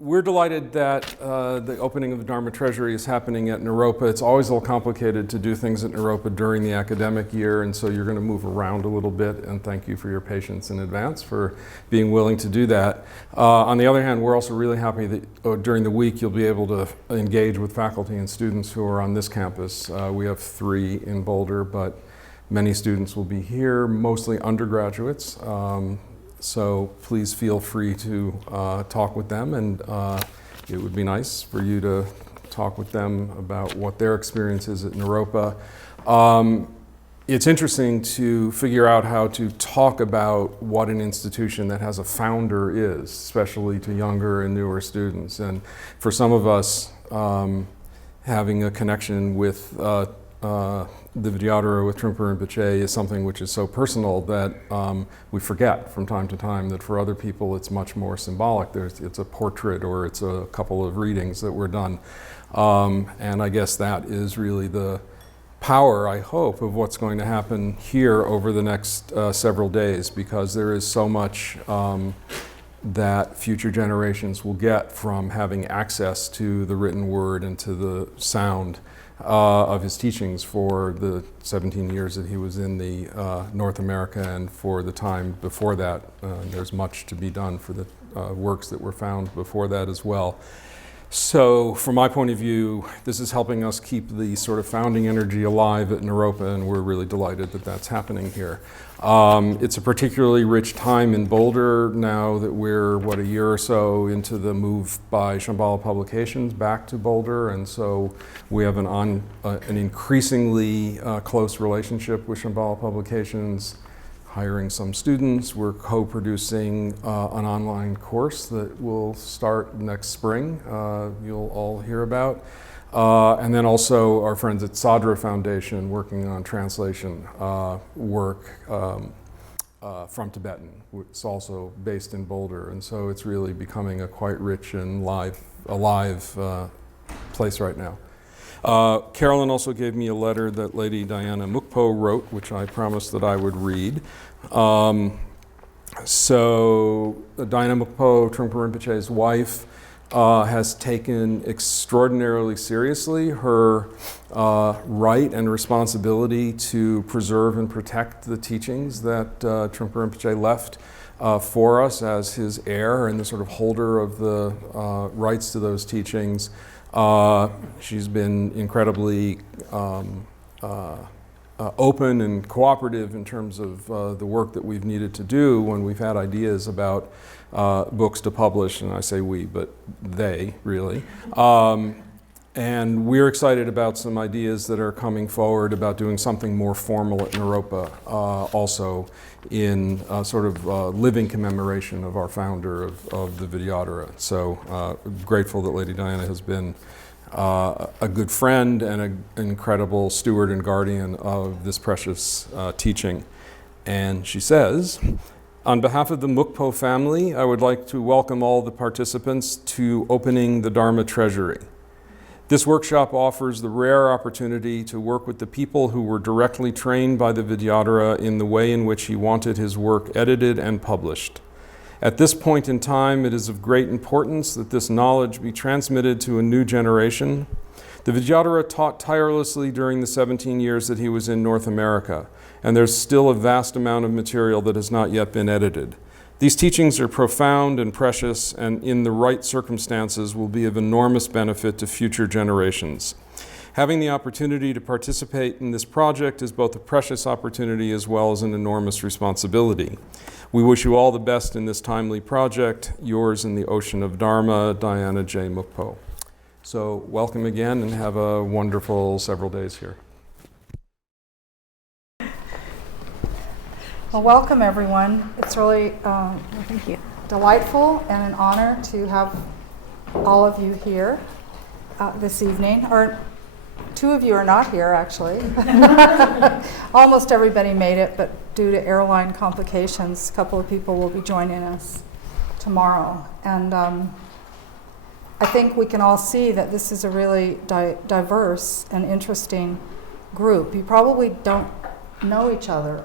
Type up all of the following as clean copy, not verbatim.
We're delighted that the opening of the Dharma Treasury is happening at Naropa. It's always a little complicated to do things at Naropa during the academic year, and so you're going to move around a little bit, and thank you for your patience in advance for being willing to do that. On the other hand, we're also really happy that during the week you'll be able to engage with faculty and students who are on this campus. We have 3 in Boulder, but many students will be here, mostly undergraduates. So please feel free to talk with them, and it would be nice for you to talk with them about what their experience is at Naropa. It's interesting to figure out how to talk about what an institution that has a founder is, especially to younger and newer students. And for some of us, having a connection with the Vidyadhara with Trungpa Rinpoche is something which is so personal that we forget from time to time that for other people it's much more symbolic. It's a portrait or it's a couple of readings that were done. And I guess that is really the power, I hope, of what's going to happen here over the next several days, because there is so much that future generations will get from having access to the written word and to the sound of his teachings for the 17 years that he was in the North America and for the time before that. There's much to be done for the works that were found before that as well. So from my point of view, this is helping us keep the sort of founding energy alive at Naropa, and we're really delighted that that's happening here. It's a particularly rich time in Boulder now that we're, a year or so into the move by Shambhala Publications back to Boulder, and so we have an increasingly close relationship with Shambhala Publications, hiring some students. We're co-producing an online course that will start next spring, you'll all hear about. And then also our friends at Sadra Foundation working on translation work from Tibetan. It's also based in Boulder, and so it's really becoming a quite rich and alive place right now. Carolyn also gave me a letter that Lady Diana Mukpo wrote, which I promised that I would read. So Diana Mukpo, Trungpa Rinpoche's wife, has taken extraordinarily seriously her right and responsibility to preserve and protect the teachings that Trungpa Rinpoche left for us as his heir and the sort of holder of the rights to those teachings. She's been incredibly open and cooperative in terms of the work that we've needed to do when we've had ideas about books to publish, and I say we, but they, really. And we're excited about some ideas that are coming forward about doing something more formal at Naropa, also in sort of living commemoration of our founder of the Vidyadhara. So grateful that Lady Diana has been a good friend and an incredible steward and guardian of this precious teaching. And she says, on behalf of the Mukpo family, I would like to welcome all the participants to opening the Dharma Treasury. This workshop offers the rare opportunity to work with the people who were directly trained by the Vidyadhara in the way in which he wanted his work edited and published. At this point in time, it is of great importance that this knowledge be transmitted to a new generation. The Vidyadhara taught tirelessly during the 17 years that he was in North America, and there's still a vast amount of material that has not yet been edited. These teachings are profound and precious, and in the right circumstances will be of enormous benefit to future generations. Having the opportunity to participate in this project is both a precious opportunity as well as an enormous responsibility. We wish you all the best in this timely project. Yours in the ocean of Dharma, Diana J. Mukpo. So welcome again, and have a wonderful several days here. Well, welcome everyone. It's really thank you. Delightful and an honor to have all of you here this evening. Or 2 of you are not here, actually. Almost everybody made it, but due to airline complications, a couple of people will be joining us tomorrow. And I think we can all see that this is a really diverse and interesting group. You probably don't know each other.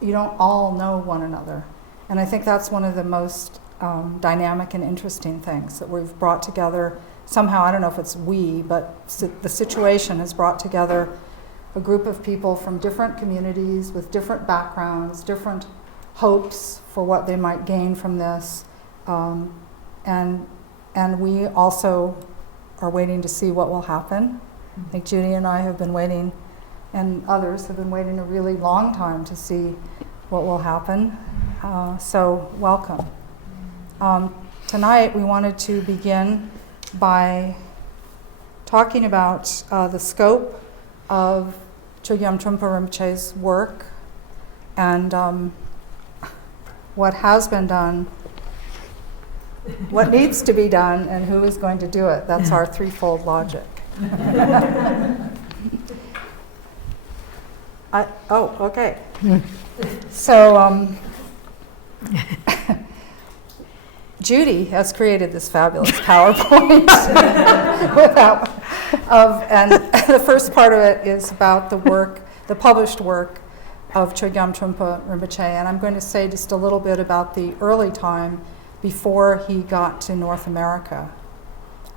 You don't all know one another. And I think that's one of the most dynamic and interesting things that we've brought together. Somehow, I don't know if it's we, but the situation has brought together a group of people from different communities with different backgrounds, different hopes for what they might gain from this. And we also are waiting to see what will happen. I think Judy and I have been waiting, and others have been waiting a really long time to see what will happen. So welcome. Tonight we wanted to begin by talking about the scope of Chogyam Trungpa Rinpoche's work and what has been done, what needs to be done, and who is going to do it. That's our threefold logic. Okay. So Judy has created this fabulous PowerPoint and the first part of it is about the work, the published work of Chogyam Trungpa Rinpoche, and I'm going to say just a little bit about the early time before he got to North America.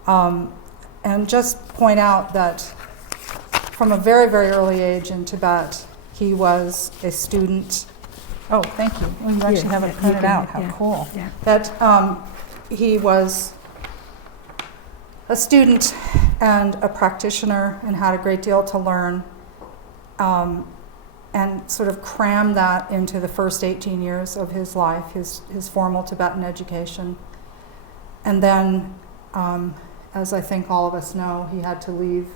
And just point out that from a very, very early age in Tibet, he was a student. Oh, thank you. Well, you actually have it printed out. How cool. Yeah. That he was a student and a practitioner and had a great deal to learn, and sort of crammed that into the first 18 years of his life, his formal Tibetan education. And then, as I think all of us know, he had to leave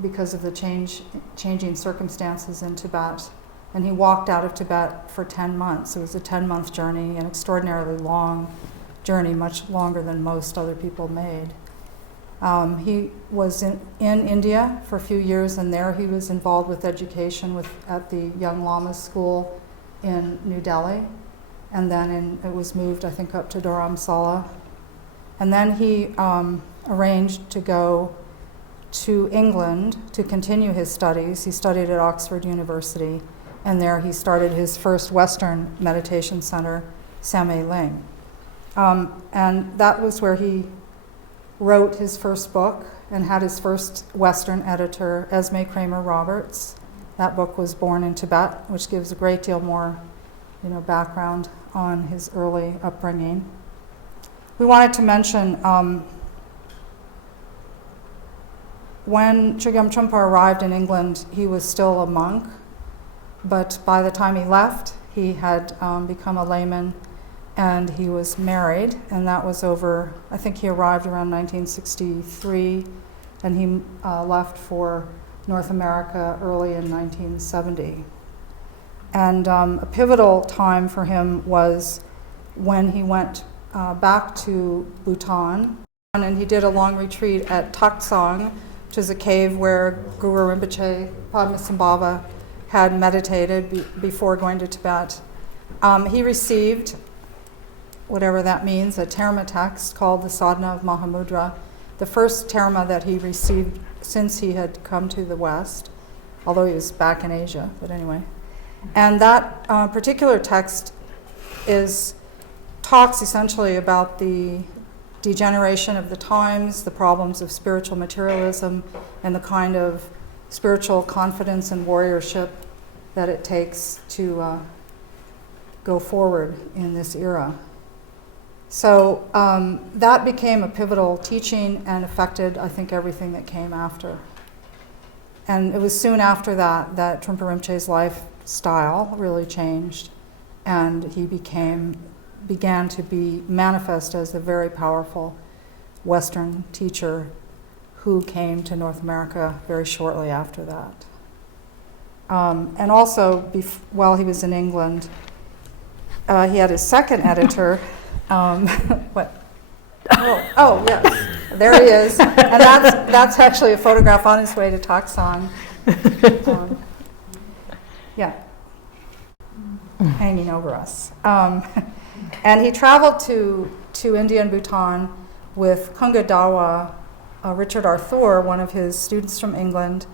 because of the changing circumstances in Tibet. And he walked out of Tibet for 10 months. It was a 10-month journey, an extraordinarily long journey, much longer than most other people made. He was in India for a few years, and there he was involved with education at the Young Lama School in New Delhi. And then it was moved, I think, up to Dharamsala. And then he arranged to go to England to continue his studies. He studied at Oxford University, and there he started his first Western meditation center, Samye Ling. And that was where he wrote his first book and had his first Western editor, Esme Kramer Roberts. That book was Born in Tibet, which gives a great deal more, background on his early upbringing. We wanted to mention when Chogyam Trungpa arrived in England, he was still a monk, but by the time he left, he had become a layman, and he was married, and that was over, I think he arrived around 1963, and he left for North America early in 1970. And a pivotal time for him was when he went back to Bhutan, and he did a long retreat at Taksong, which is a cave where Guru Rinpoche Padmasambhava had meditated before going to Tibet. He received, whatever that means, a Dharma text called the Sadhana of Mahamudra, the first Dharma that he received since he had come to the West, although he was back in Asia, but anyway. And that particular text talks essentially about the degeneration of the times, the problems of spiritual materialism, and the kind of spiritual confidence and warriorship that it takes to go forward in this era. So that became a pivotal teaching and affected, I think, everything that came after. And it was soon after that Trungpa Rinpoche's lifestyle really changed, and he began to be manifest as a very powerful Western teacher who came to North America very shortly after that. And also, while he was in England, he had his second editor. What? Oh, yes. There he is. And that's actually a photograph on his way to Taksong. Yeah. Hanging over us. And he traveled to India and Bhutan with Kunga Dawa, Richard Arthur, one of his students from England,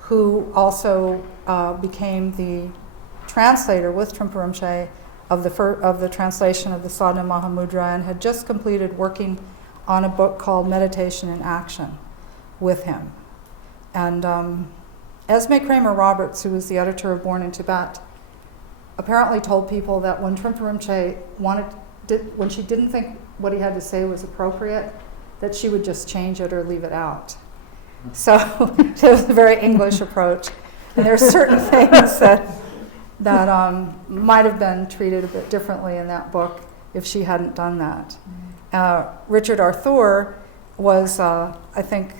who also became the translator with Trungpa Rinpoche of the translation of the Sadhana Mahamudra, and had just completed working on a book called Meditation in Action with him. And Esme Kramer Roberts, who was the editor of Born in Tibet, apparently told people that when Trungpa Rinpoche when she didn't think what he had to say was appropriate, that she would just change it or leave it out. So it was a very English approach. And there are certain things that might have been treated a bit differently in that book if she hadn't done that. Richard Arthur was, I think,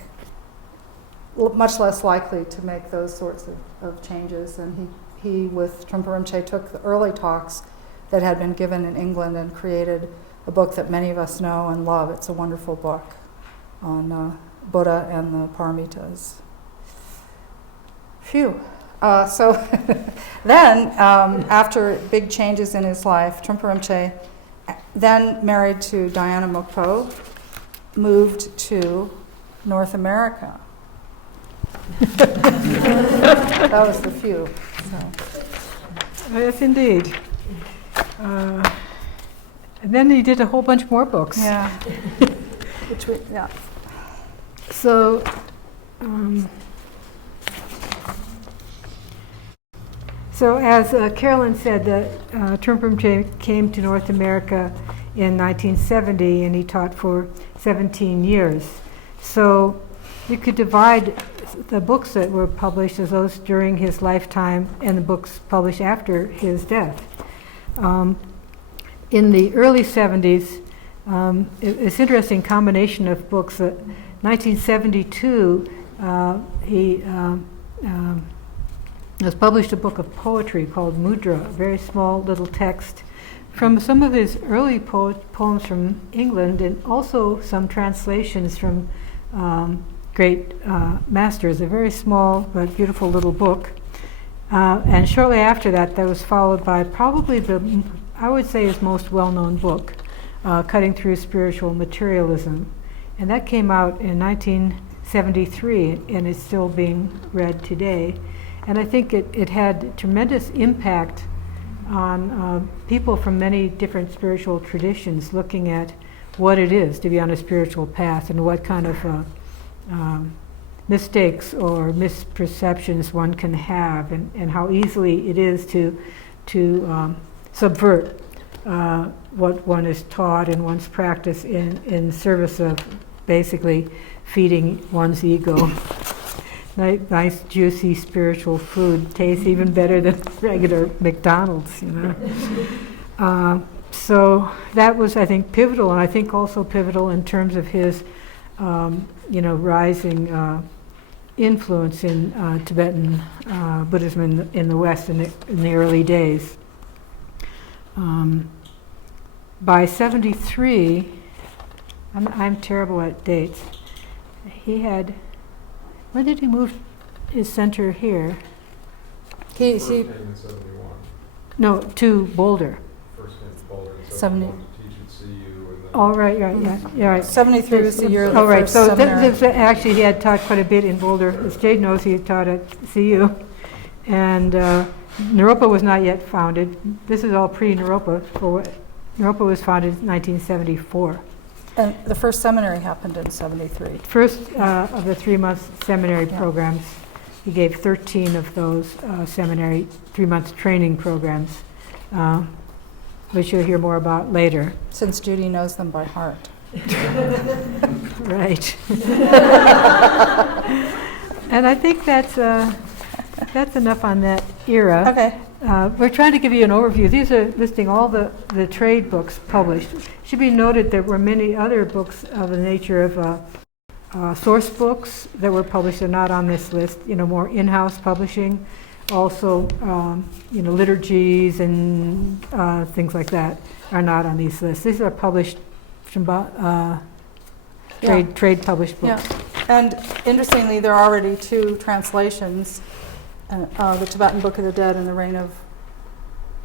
much less likely to make those sorts of changes. And he with Trungpa Rinpoche, took the early talks that had been given in England and created a book that many of us know and love. It's a wonderful book on Buddha and the Paramitas. Phew. So then, after big changes in his life, Trungpa Rinpoche, then married to Diana Mokpo, moved to North America. That was the few. So. Yes, indeed. And then he did a whole bunch more books. Yeah. Yeah. So, so as Carolyn said, Trungpa Rinpoche came to North America in 1970, and he taught for 17 years. So you could divide the books that were published as those during his lifetime and the books published after his death. In the early 70s, it's an interesting combination of books. 1972, he has published a book of poetry called Mudra, a very small little text from some of his early poems from England, and also some translations from great masters. A very small but beautiful little book. And shortly after that, that was followed by probably I would say his most well-known book, Cutting Through Spiritual Materialism. And that came out in 1973 and is still being read today. And I think it had tremendous impact on people from many different spiritual traditions, looking at what it is to be on a spiritual path and what kind of mistakes or misperceptions one can have, and how easily it is to subvert what one is taught and one's practice in service of basically feeding one's ego. Nice, juicy spiritual food tastes even better than regular McDonald's, you know. So that was, I think, pivotal, and I think also pivotal in terms of his, rising influence in Tibetan Buddhism in the West in the early days. By 73, I'm terrible at dates. He had, when did he move his center here? He First came in 71. No, to Boulder. First came to Boulder in 70. 71 to teach at CU. And then Oh, right, yeah, right. 73 was the year of the Oh, right. first So seminary. actually, he had taught quite a bit in Boulder. As Jade knows, he taught at CU, and Naropa was not yet founded. This is all pre-Naropa. Naropa was founded in 1974. And the first seminary happened in 73. First of the 3-month seminary programs. He gave 13 of those seminary 3-month training programs, which you'll hear more about later. Since Judy knows them by heart. Right. And I think that's enough on that era. Okay. We're trying to give you an overview. These are listing all the trade books published. It should be noted there were many other books of the nature of source books that were published. They're not on this list. More in-house publishing. Also, liturgies and things like that are not on these lists. These are published from trade published books. Yeah. And interestingly, there are already 2 translations, the Tibetan Book of the Dead and the Reign of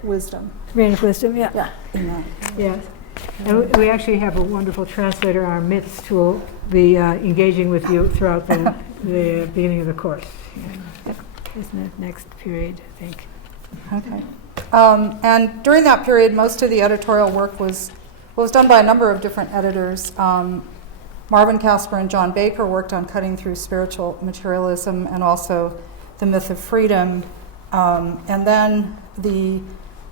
Wisdom. Reign of Wisdom, yeah. Yeah. In that. Yes. And we actually have a wonderful translator in our midst who will be engaging with you throughout the beginning of the course. Yeah. Isn't it next period, I think. Okay. And during that period, most of the editorial work was done by a number of different editors. Marvin Casper and John Baker worked on Cutting Through Spiritual Materialism and also The Myth of Freedom. And then the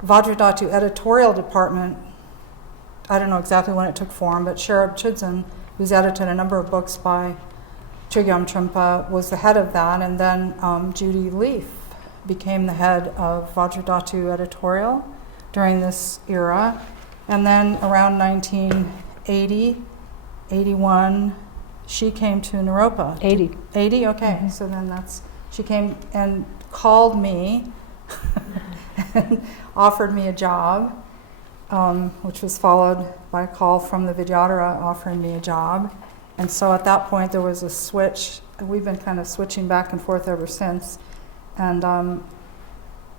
Vajradhatu editorial department, I don't know exactly when it took form, but Sherab Chudson, who's edited a number of books by Chogyam Trungpa, was the head of that. And then Judy Leaf became the head of Vajradhatu editorial during this era. And then around 1980, 81, she came to Naropa. 80. 80, okay. So then she came and called me and offered me a job, which was followed by a call from the Vidyadhara offering me a job. And so at that point there was a switch. We've been kind of switching back and forth ever since. And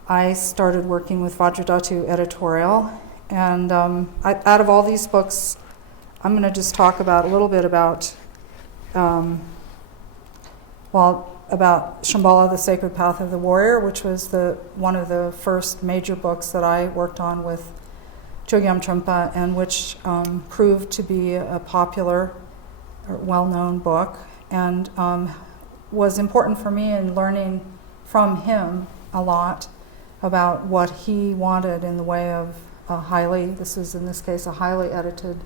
I started working with Vajradhatu editorial. And out of all these books, I'm going to just talk about a little bit about Shambhala, the Sacred Path of the Warrior, which was one of the first major books that I worked on with Chogyam Trungpa, and which proved to be a popular, or well-known book, and was important for me in learning from him a lot about what he wanted in the way of this is in this case a highly edited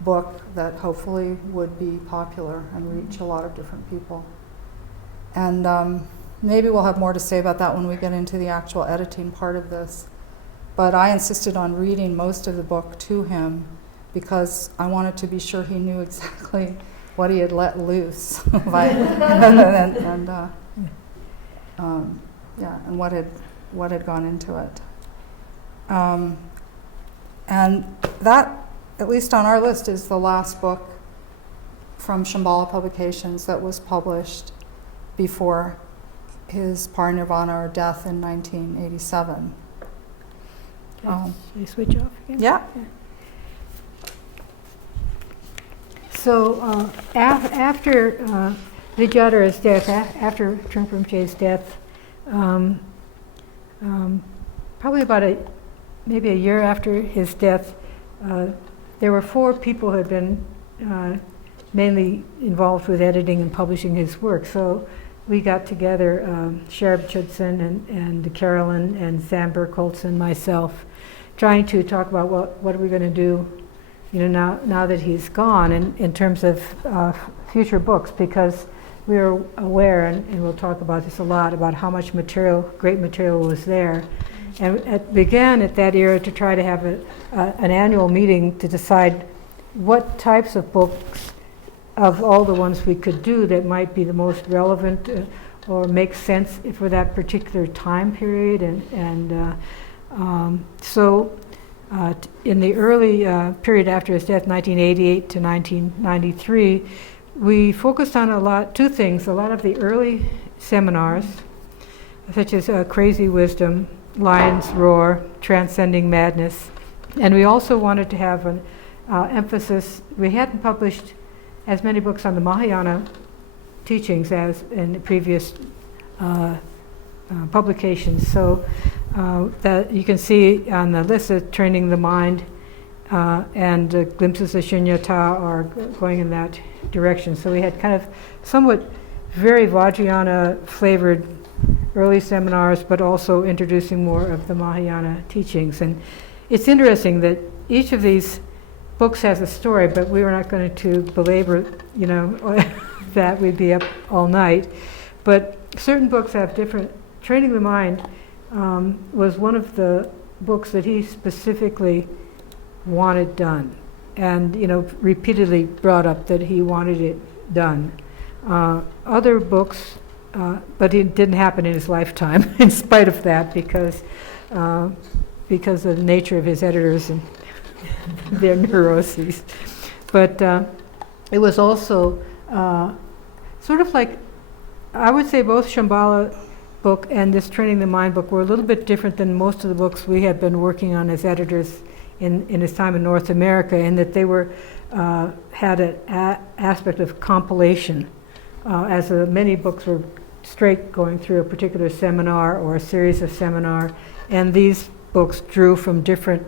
book that hopefully would be popular and reach a lot of different people. And maybe we'll have more to say about that when we get into the actual editing part of this. But I insisted on reading most of the book to him because I wanted to be sure he knew exactly what he had let loose and what had gone into it. And that, at least on our list, is the last book from Shambhala Publications that was published before his parinirvana or death in 1987. Should I switch off again? Yeah. So after Vidyadhara's death, after Trungpa Rinpoche's death, probably about maybe a year after his death, there were 4 people who had been mainly involved with editing and publishing his work. So we got together, Sherab Chudson and Carolyn and Sam Burkholz and myself, trying to talk about what are we going to do, now that he's gone, in terms of future books, because we were aware, and we'll talk about this a lot, about how much great material was there. And it began at that era to try to have an annual meeting to decide what types of books, of all the ones we could do, that might be the most relevant or make sense for that particular time period. So in the early period after his death, 1988 to 1993, we focused on two things. A lot of the early seminars, such as Crazy Wisdom, Lion's Roar, Transcending Madness. And we also wanted to have an emphasis. We hadn't published as many books on the Mahayana teachings as in the previous publications. So that you can see on the list of Training the Mind and Glimpses of Shunyata are going in that direction. So we had kind of somewhat very Vajrayana flavored early seminars, but also introducing more of the Mahayana teachings. And it's interesting that each of these books has a story, but we were not going to belabor, that we'd be up all night. But certain books have different. Training the Mind was one of the books that he specifically wanted done, and repeatedly brought up that he wanted it done. Other books, but it didn't happen in his lifetime, in spite of that, because of the nature of his editors and their neuroses. But it was also sort of like, I would say both Shambhala book and this Training the Mind book were a little bit different than most of the books we had been working on as editors in his time in North America, in that they had an aspect of compilation, as many books were straight going through a particular seminar or a series of seminar, and these books drew from different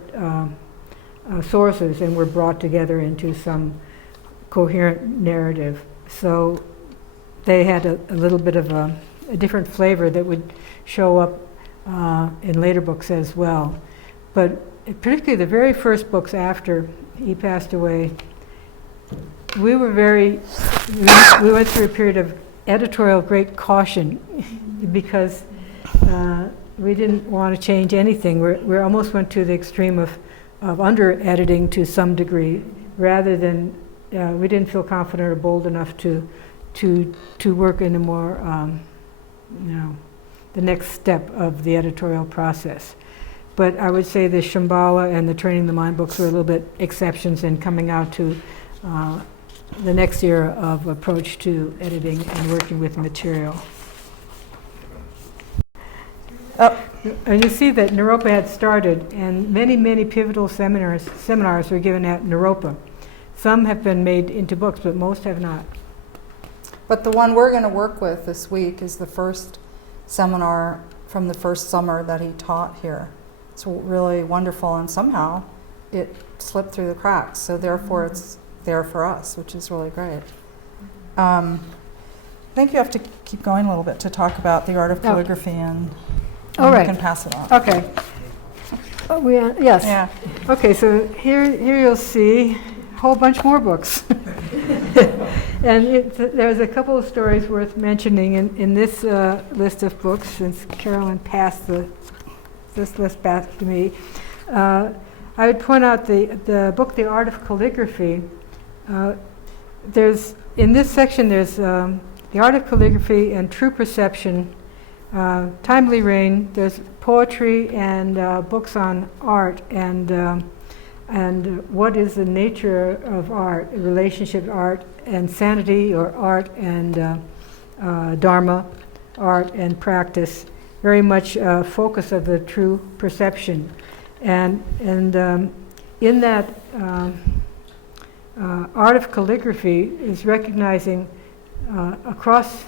sources and were brought together into some coherent narrative. So they had a little bit of a different flavor that would show up in later books as well. But particularly the very first books after he passed away, we were we went through a period of editorial great caution because we didn't want to change anything. We almost went to the extreme of under-editing to some degree, rather than, we didn't feel confident or bold enough to work in a more, the next step of the editorial process. But I would say the Shambhala and the Training the Mind books were a little bit exceptions in coming out to the next era of approach to editing and working with material. And you see that Naropa had started, and many pivotal seminars were given at Naropa. Some have been made into books, but most have not. But the one we're going to work with this week is the first seminar from the first summer that he taught here. It's really wonderful, and somehow it slipped through the cracks, so therefore it's there for us, which is really great. I think you have to keep going a little bit to talk about the art of calligraphy, and All right. you can pass it on. Okay. Oh, yes. Yeah. Okay, so here you'll see a whole bunch more books. And there's a couple of stories worth mentioning in this list of books, since Carolyn passed this list back to me. I would point out the book, The Art of Calligraphy. In this section, there's The Art of Calligraphy and True Perception, Timely Rain. There's poetry and books on art and what is the nature of art, relationship to art and sanity, or art and Dharma, art and practice. Very much focus of the true perception. And in that art of calligraphy is recognizing across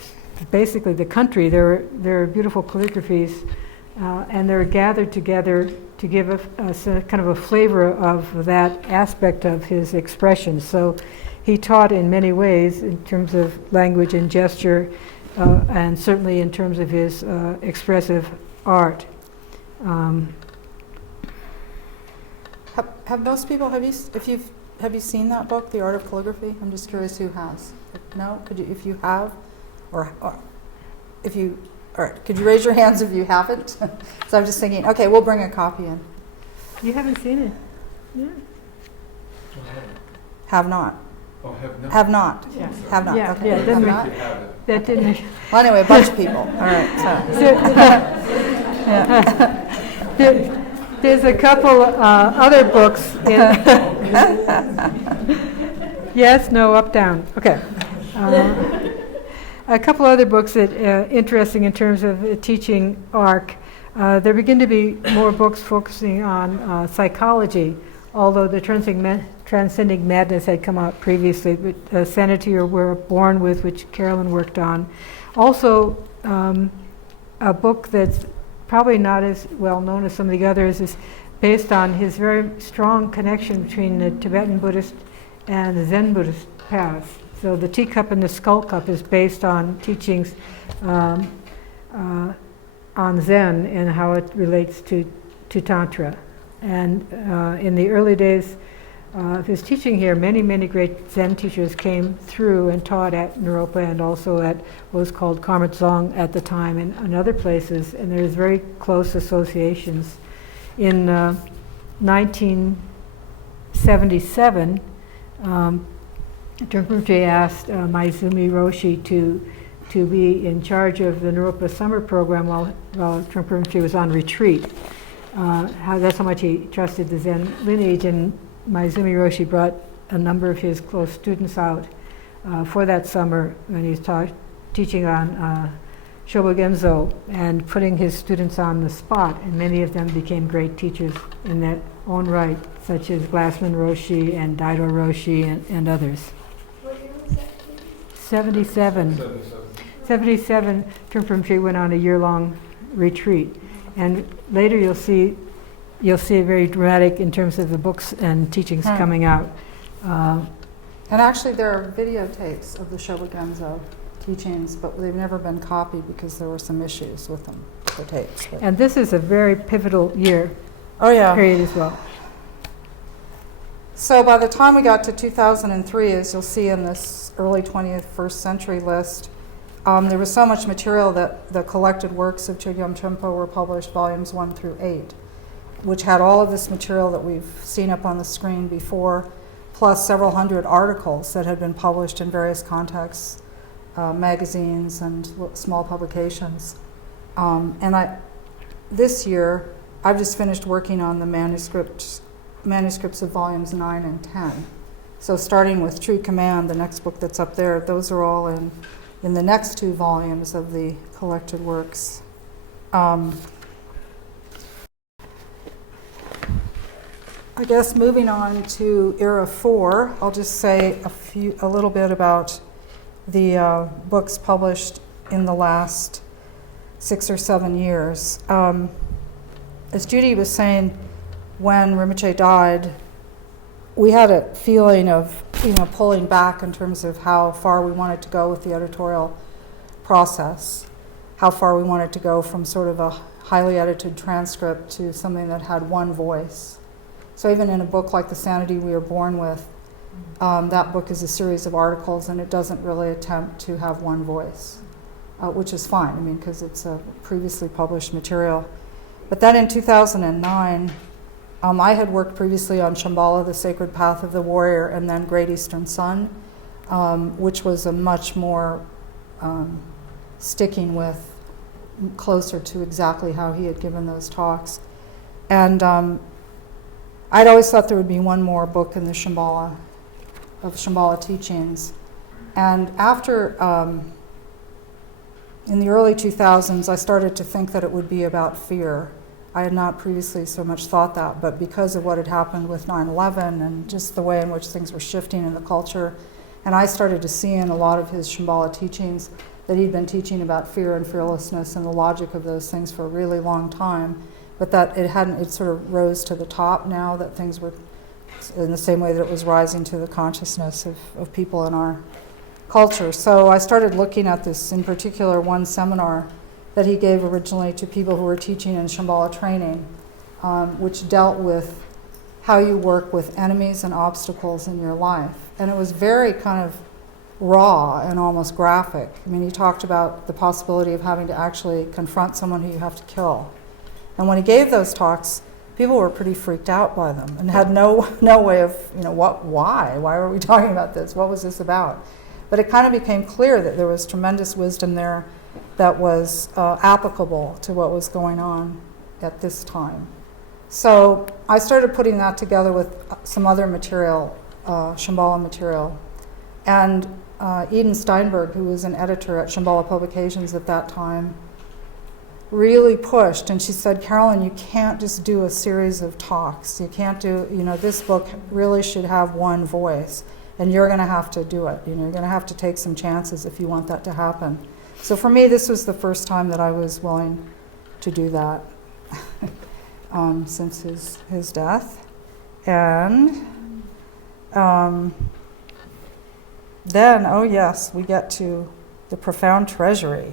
basically the country there are beautiful calligraphies, and they're gathered together to give a kind of a flavor of that aspect of his expression. So he taught in many ways in terms of language and gesture, and certainly in terms of his expressive art. Have most people, have you seen that book, The Art of Calligraphy? I'm just curious who has. No? Could you, if you have, or if you, all right, could you raise your hands if you haven't? So I'm just thinking, okay, we'll bring a copy in. You haven't seen it? Yeah. Have not. Oh, have not. Have not. Yeah. Have not. Yeah, Okay. yeah, Have then not. That didn't. Well, anyway, a bunch of people. All right. So. There's a couple other books. Yes, no, up, down. Okay. A couple other books that interesting in terms of teaching ARC. There begin to be more books focusing on psychology, although the Transcending Madness had come out previously, but Sanity or We're Born With, which Carolyn worked on. Also, a book that's probably not as well known as some of the others is based on his very strong connection between the Tibetan Buddhist and the Zen Buddhist paths. So the Teacup and the Skull Cup is based on teachings on Zen and how it relates to Tantra. And in the early days of his teaching here, many great Zen teachers came through and taught at Naropa and also at what was called Karma Dzong at the time and other places. And there's very close associations. In 1977, Rinpoche asked Maizumi Roshi to be in charge of the Naropa summer program while Rinpoche was on retreat. That's how much he trusted the Zen lineage, and Maizumi Roshi brought a number of his close students out for that summer when he was teaching on Shobogenzo and putting his students on the spot, and many of them became great teachers in their own right, such as Glassman Roshi and Daido Roshi and others. What year was that? 77. 77, Trungpa Rinpoche went on a year-long retreat. And later you'll see you'll see it very dramatic in terms of the books and teachings coming out. And actually, there are videotapes of the Shobogenzo teachings, but they've never been copied because there were some issues with them, the tapes. But. And this is a very pivotal year Oh, yeah. period as well. So by the time we got to 2003, as you'll see in this early 21st century list, there was so much material that the collected works of Chogyam Trungpa were published, volumes 1 through 8, which had all of this material that we've seen up on the screen before, plus several hundred articles that had been published in various contexts, magazines and small publications. This year, I've just finished working on the manuscripts of volumes 9 and 10. So starting with True Command, the next book that's up there, those are all in the next 2 volumes of the collected works. I guess moving on to era 4, I'll just say a little bit about the books published in the last 6 or 7 years. As Judy was saying, when Rinpoche died, we had a feeling of, pulling back in terms of how far we wanted to go with the editorial process, how far we wanted to go from sort of a highly edited transcript to something that had one voice. So even in a book like The Sanity We Are Born With, that book is a series of articles, and it doesn't really attempt to have one voice, which is fine, because it's a previously published material. But then in 2009, I had worked previously on Shambhala, The Sacred Path of the Warrior, and then Great Eastern Sun, which was a much more sticking with, closer to exactly how he had given those talks. And I'd always thought there would be one more book in the Shambhala teachings. And after, in the early 2000s, I started to think that it would be about fear. I had not previously so much thought that, but because of what had happened with 9/11 and just the way in which things were shifting in the culture, and I started to see in a lot of his Shambhala teachings that he'd been teaching about fear and fearlessness and the logic of those things for a really long time, but that it sort of rose to the top now, that things were in the same way that it was rising to the consciousness of people in our culture. So I started looking at this, in particular, one seminar that he gave originally to people who were teaching in Shambhala training, which dealt with how you work with enemies and obstacles in your life. And it was very kind of raw and almost graphic. He talked about the possibility of having to actually confront someone who you have to kill. And when he gave those talks, people were pretty freaked out by them and had no way of, why were we talking about this? What was this about? But it kind of became clear that there was tremendous wisdom there that was applicable to what was going on at this time. So I started putting that together with some other material, Shambhala material. And Eden Steinberg, who was an editor at Shambhala Publications at that time, really pushed, and she said, Carolyn, you can't just do a series of talks. You can't do, this book really should have one voice, and you're going to have to do it. You're going to have to take some chances if you want that to happen. So for me, this was the first time that I was willing to do that since his death. And then, oh yes, we get to the profound treasury.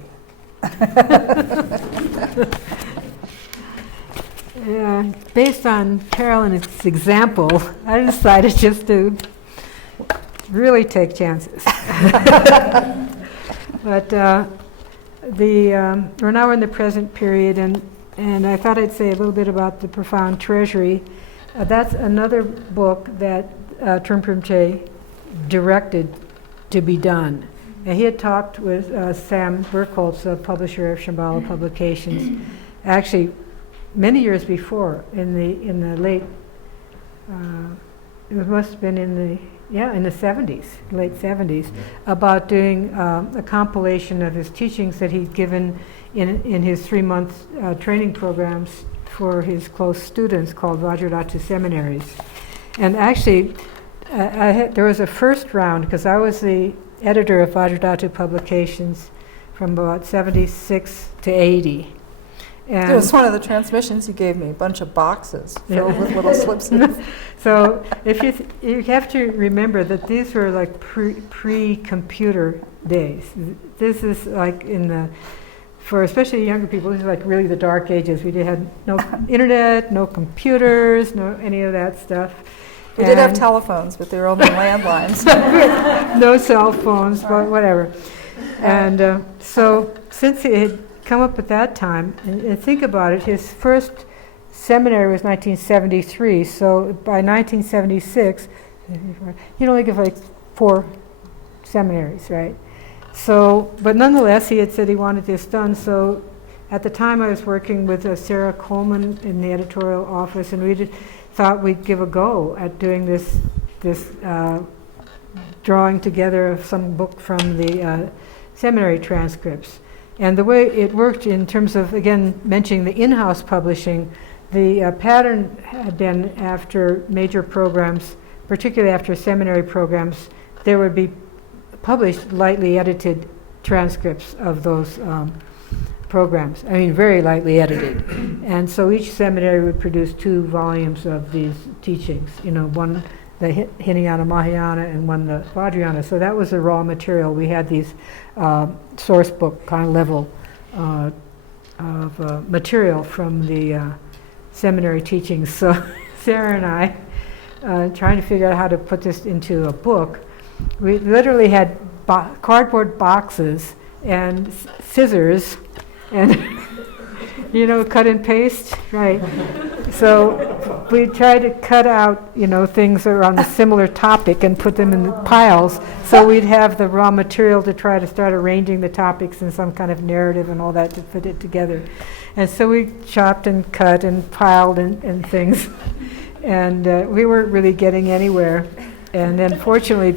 Yeah, based on Carolyn's example, I decided just to really take chances. But we're now in the present period, and I thought I'd say a little bit about the profound treasury. That's another book that Trungpa Rinpoche directed to be done. And he had talked with Sam Burkholz, the publisher of Shambhala Publications, actually many years before, in the late, it must have been in the 70s, late 70s, about doing a compilation of his teachings that he'd given in his 3-month training programs for his close students called Vajradhatu seminaries. And actually, there was a first round, because I was the editor of Vajradhatu Publications from about 76 to 80. And It was one of the transmissions you gave me, a bunch of boxes filled with little slips. so if you have to remember that these were like pre-computer days. This is like for especially younger people, this is like really the dark ages. We had no internet, no computers, no any of that stuff. We did have telephones, but they were only landlines. No cell phones, but whatever. And so since it had come up at that time, and think about it, his first seminary was 1973, so by 1976, you'd only give like 4 seminaries, right? So, but nonetheless, he had said he wanted this done, so at the time I was working with Sarah Coleman in the editorial office, and we thought we'd give a go at doing this drawing together of some book from the seminary transcripts. And the way it worked in terms of, again, mentioning the in-house publishing, the pattern had been after major programs, particularly after seminary programs, there would be published lightly edited transcripts of those programs. I mean, very lightly edited. And so each seminary would produce 2 volumes of these teachings, one the Hinayana Mahayana and one the Vajrayana. So that was the raw material. We had these source book kind of level of material from the seminary teachings. So Sarah and I, trying to figure out how to put this into a book, we literally had cardboard boxes and scissors and cut and paste, right? So we tried to cut out, things that are on a similar topic and put them in the piles, so we'd have the raw material to try to start arranging the topics in some kind of narrative and all that to fit it together. And so we chopped and cut and piled and things, and we weren't really getting anywhere. And then fortunately,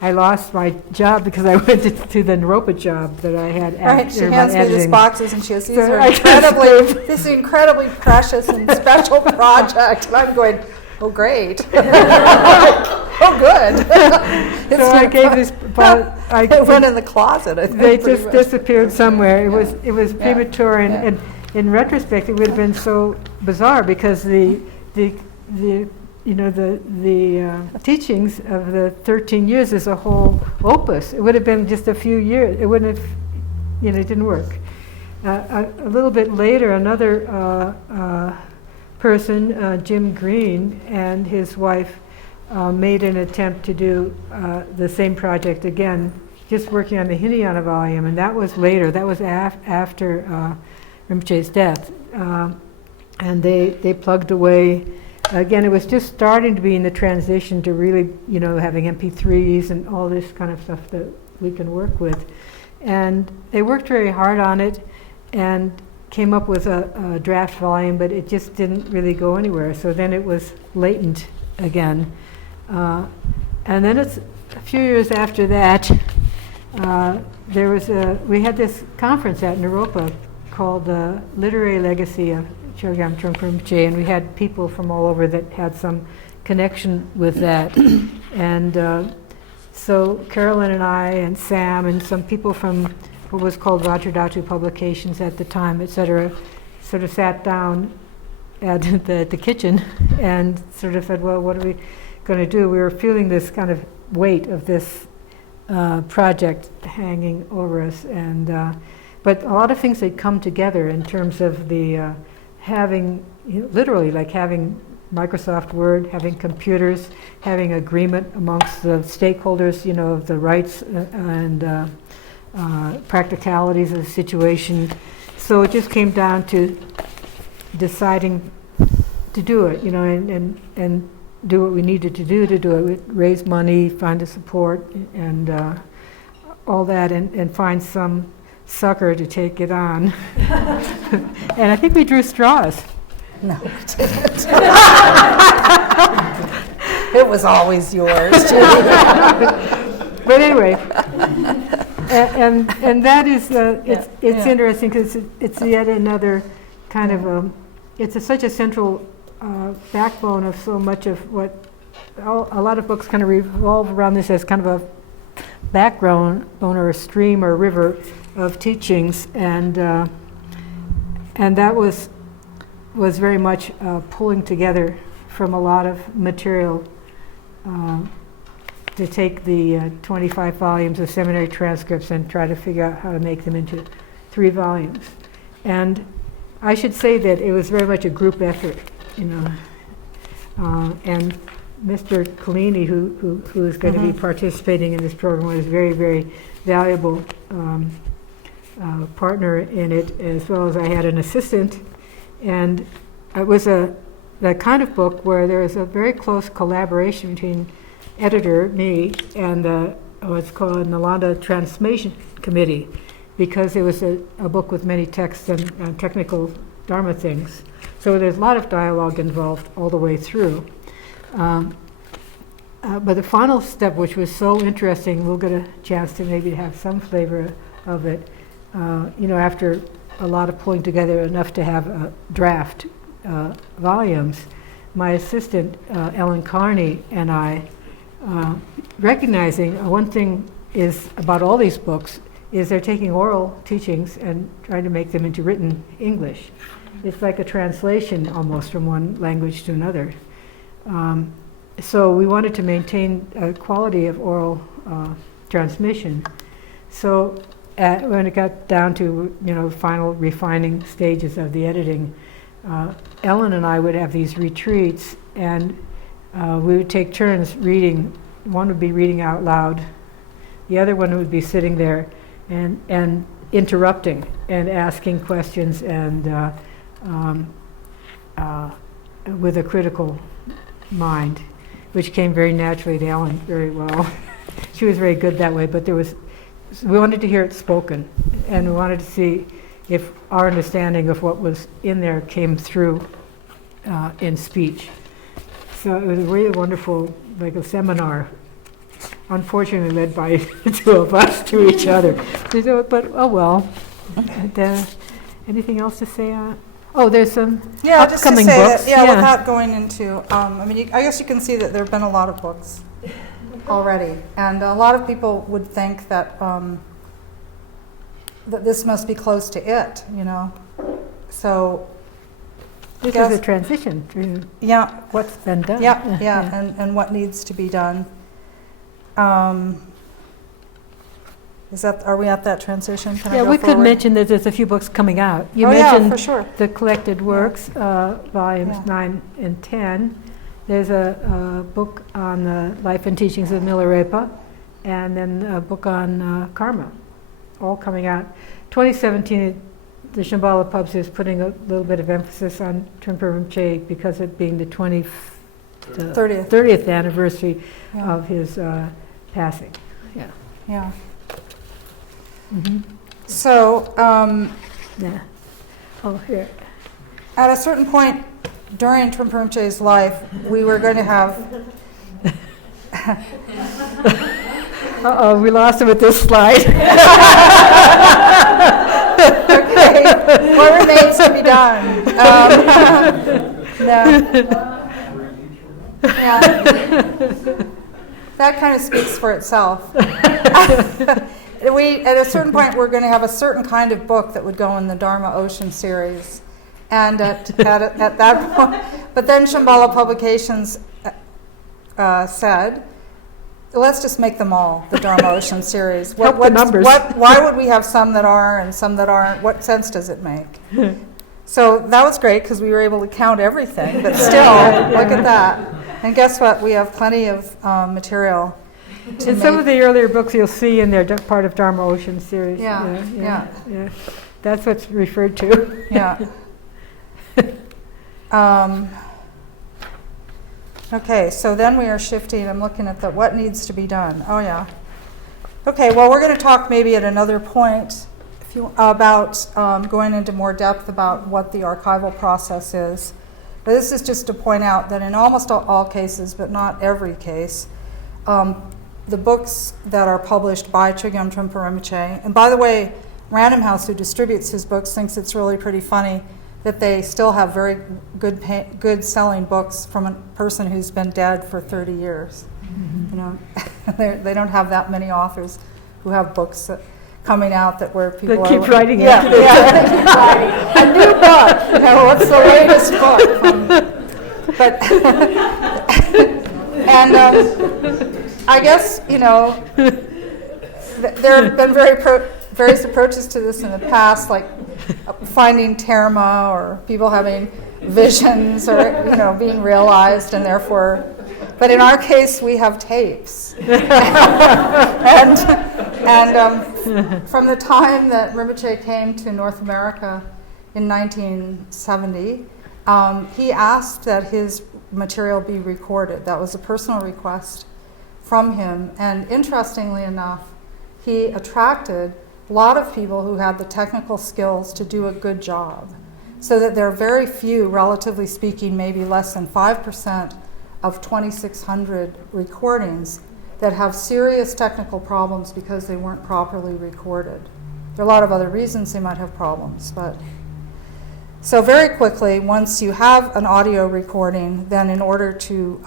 I lost my job because I went to the Naropa job that I had. Right, she hands me these boxes and she goes, these So are I this is incredibly precious and special project. And I'm going, oh, great. Oh, good. So I gave this, It went in the closet, I think. they pretty just much. disappeared somewhere. It was premature, and in retrospect, it would have been so bizarre because the teachings of the 13 years is a whole opus. It would have been just a few years. It wouldn't have, it didn't work. A little bit later, another person, Jim Green, and his wife made an attempt to do the same project again, just working on the Hinayana volume, and that was later. That was after Rinpoche's death. And they plugged away. Again, it was just starting to be in the transition to really, having MP3s and all this kind of stuff that we can work with. And they worked very hard on it and came up with a draft volume, but it just didn't really go anywhere. So then it was latent again. And then it's a few years after that, we had this conference at Naropa called the Literary Legacy of Chogyam Trungpa Rinpoche, and we had people from all over that had some connection with that. And so Carolyn and I and Sam and some people from what was called Vajradhatu Publications at the time, etc., sort of sat down at the kitchen and sort of said, well, what are we going to do? We were feeling this kind of weight of this project hanging over us, and but a lot of things had come together in terms of the having, literally like having Microsoft Word, having computers, having agreement amongst the stakeholders, of the rights and practicalities of the situation. So it just came down to deciding to do it, and do what we needed to do it, raise money, find the support, and all that, and find some sucker to take it on. And I think we drew straws. No, it didn't. It was always yours, Judy. But anyway, and that is, it's interesting because it's yet another kind of, it's such a central backbone of so much of what, a lot of books kind of revolve around this as kind of a background or a stream or a river of teachings, and And that was very much pulling together from a lot of material to take the 25 volumes of seminary transcripts and try to figure out how to make them into 3 volumes. And I should say that it was very much a group effort, you know. And Mr. Collini, who is going to be participating in this program, was very, very valuable partner in it, as well as I had an assistant. And it was the kind of book where there is a very close collaboration between editor, me, and what's called Nalanda Transformation Committee, because it was a book with many texts and technical Dharma things. So there's a lot of dialogue involved all the way through. But the final step, which was so interesting, we'll get a chance to maybe have some flavor of it, you know, after a lot of pulling together enough to have draft volumes, my assistant, Ellen Carney, and I, recognizing one thing is about all these books is they're taking oral teachings and trying to make them into written English. It's like a translation almost from one language to another. So we wanted to maintain a quality of oral transmission. So when it got down to, you know, final refining stages of the editing, Ellen and I would have these retreats, and we would take turns reading. One would be reading out loud, the other one would be sitting there and interrupting and asking questions and with a critical mind, which came very naturally to Ellen very well. She was very good that way, but we wanted to hear it spoken, and we wanted to see if our understanding of what was in there came through in speech. So it was a really wonderful, like a seminar, unfortunately led by the two of us to each other. But oh well. And, anything else to say? Oh, there's some upcoming books. Without going into, I mean, I guess you can see that there have been a lot of books already, and a lot of people would think that that this must be close to it, you know. So this is a transition through what's been done. And what needs to be done. Are we at that transition? Can I go we forward? could mention that there's a few books coming out. You mentioned for sure. The collected works, volumes 9 and 10. There's a book on the life and teachings of Milarepa, and then a book on karma, all coming out. 2017, the Shambhala Pubs is putting a little bit of emphasis on Trungpa Rinpoche because it being the 30th anniversary of his passing. Yeah. Mm-hmm. So, here. At a certain point during Trungpa Rinpoche's life, we were going to have. We lost him at this slide. Okay, what remains to be done? That kind of speaks for itself. At a certain point, we're going to have a certain kind of book that would go in the Dharma Ocean series. And at that point, but then Shambhala Publications said, let's just make them all the Dharma Ocean series. The numbers. Why would we have some that are and some that aren't? What sense does it make? So that was great because we were able to count everything, but still, look at that. And guess what? We have plenty of material. In some of the earlier books you'll see in there part of Dharma Ocean series. Yeah. That's what's referred to. Yeah. Okay, so then we are shifting. I'm looking at what needs to be done. Oh yeah. Okay, well we're going to talk maybe at another point about going into more depth about what the archival process is. But this is just to point out that in almost all cases, but not every case, the books that are published by Chogyam Trungpa Rinpoche, and by the way, Random House, who distributes his books, thinks it's really pretty funny that they still have very good selling books from a person who's been dead for 30 years. Mm-hmm. You know, they don't have that many authors who have books. coming out that where people That keep writing it. Yeah, they keep writing. A new book. What's the latest book? But and I guess there have been various approaches to this in the past, like finding Dharma or people having visions or being realized, and therefore. But in our case, we have tapes, and from the time that Rinpoche came to North America in 1970, he asked that his material be recorded. That was a personal request from him, and interestingly enough, he attracted a lot of people who had the technical skills to do a good job, so that there are very few, relatively speaking, maybe less than 5% of 2,600 recordings that have serious technical problems because they weren't properly recorded. There are a lot of other reasons they might have problems, but so very quickly, once you have an audio recording, then in order to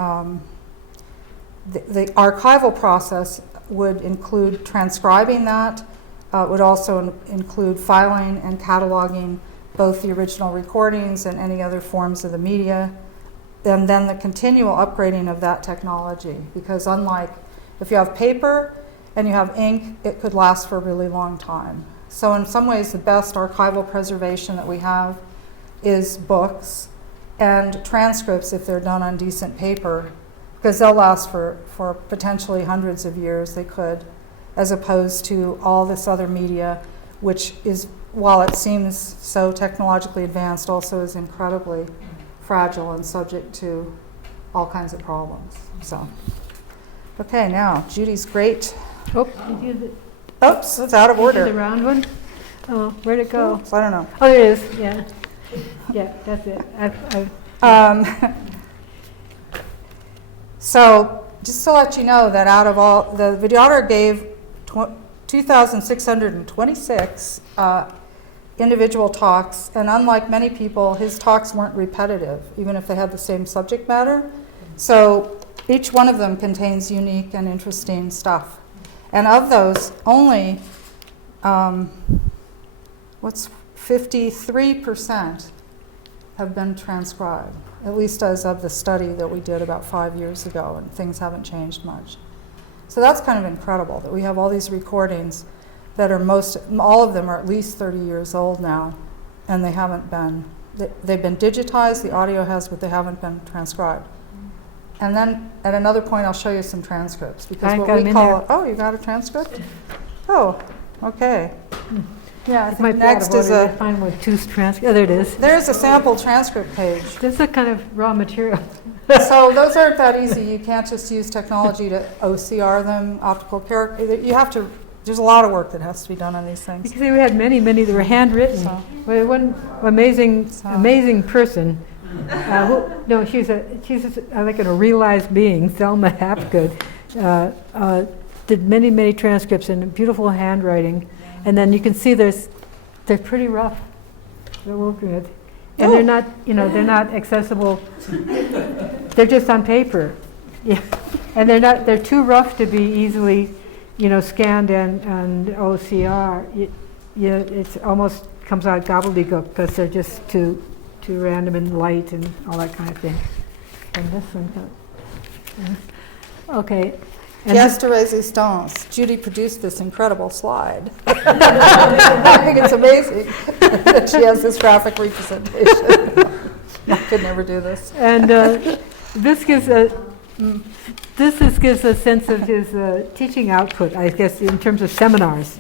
the archival process would include transcribing that, would also include filing and cataloging both the original recordings and any other forms of the media, and then the continual upgrading of that technology, because unlike if you have paper and you have ink, it could last for a really long time. So in some ways, the best archival preservation that we have is books and transcripts if they're done on decent paper, because they'll last for potentially hundreds of years. They could, as opposed to all this other media, which is, while it seems so technologically advanced, also is incredibly fragile and subject to all kinds of problems. So, okay, now Judy's great. Oh, did you Oops, it's out of the order. round one? Oh, where'd it go? Oops, I don't know. Oh, there it is. Yeah, yeah, that's it. So, just to let you know that out of all, the videographer gave 2,626 individual talks, and unlike many people, his talks weren't repetitive, even if they had the same subject matter. So each one of them contains unique and interesting stuff. And of those, only 53% have been transcribed, at least as of the study that we did about 5 years ago, and things haven't changed much. So that's kind of incredible that we have all these recordings that are all of them are at least 30 years old now, and they haven't been, they've been digitized, the audio has, but they haven't been transcribed. And then at another point, I'll show you some transcripts, because what we call, oh, you got a transcript? Oh, okay. Yeah, I think next is find what two transcripts. Oh, there it is. There's a sample transcript page. This is a kind of raw material. So those aren't that easy. You can't just use technology to OCR them, optical character. You have to. There's a lot of work that has to be done on these things. Because we had many that were handwritten. So. Well, one amazing person. She's like a realized being. Thelma Hapgood did many transcripts in beautiful handwriting, and then you can see they're pretty rough. They're working with, and they're not accessible. They're just on paper, yeah, and they're too rough to be easily, scanned and OCR. It almost comes out gobbledygook because they're just too random and light and all that kind of thing. And this one, okay. Pièce de résistance. Judy produced this incredible slide. I think it's amazing that she has this graphic representation. I could never do this. And this gives a sense of his teaching output, I guess, in terms of seminars,